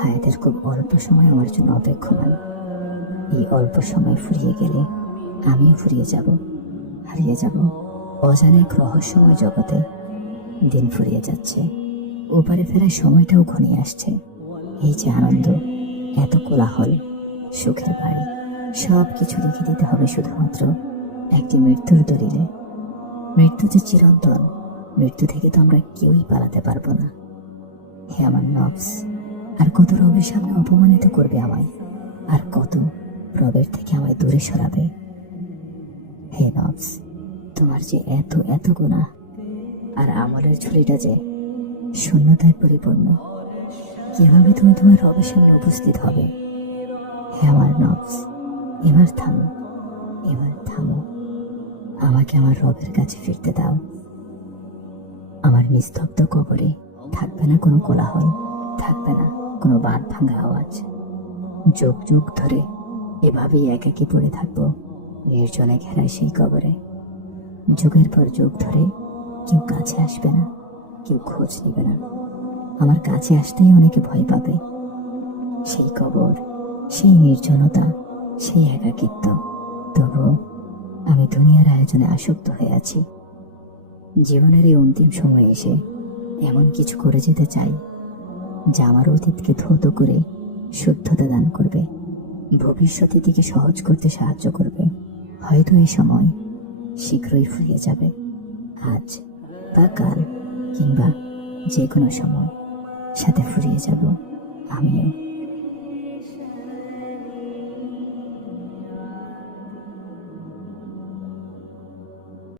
হায়াতের খুব অল্প সময় আমার জন্য অপেক্ষমান। এই অল্প সময় ফুরিয়ে গেলে আমিও ফুরিয়ে যাব, হারিয়ে যাব অজানা এক রহস্যময় জগতে। দিন ফুরিয়ে যাচ্ছে, ওপারে ফেরার সময়টাও ঘনিয়ে আসছে। এই যে আনন্দ, এত কোলাহল, সুখের বাড়ি, সব কিছু লিখে দিতে হবে শুধুমাত্র একটি মৃত্যুর দলিলে। মৃত্যু যে চিরন্তন, মৃত্যু থেকে তো আমরা কেউই পালাতে পারবো না। হে আমার নফস, আর কত রবের সামনে অপমানিত করবে আমায়, আর কত রবের থেকে আমায় দূরে সরাবে। হে নফস, তোমার যে এত এত গুনাহ, আর আমলের ঝুলিটা যে শূন্যতায় পরিপূর্ণ, কিভাবে তুমি তোমার রবের সামনে উপস্থিত হবে? হে আমার নফস, এবার থামো, এবার থামো, আমাকে আমার রবের কাছে ফিরতে দাও। আমার নিস্তব্ধ কবরে থাকবে না কোনো কোলাহল, থাকবে না কোনো বাঁধ ভাঙা আওয়াজ। যুগ যুগ ধরে এভাবেই একাকী পড়ে থাকবো নির্জনে ঘেরায় সেই কবরে। যুগের পর যুগ ধরে কেউ কাছে আসবে না, কেউ খোঁজ নেবে না। আমার কাছে আসতেই অনেকে ভয় পাবে। সেই কবর, সেই নির্জনতা, সেই একাকিত্ব। তবুও আমি দুনিয়ার আয়োজনে আসক্ত হয়ে আছি। জীবনের এই অন্তিম সময়ে এসে এমন কিছু করে যেতে চাই যা আমার অতীতকে ধৌত করে শুদ্ধতা দান করবে, ভবিষ্যতের দিকে সহজ করতে সাহায্য করবে। হয়তো এই সময় শীঘ্রই ফুরিয়ে যাবে, আজ বা কাল কিংবা যে কোনো সময়। সাথে ফুরিয়ে যাব আমিও।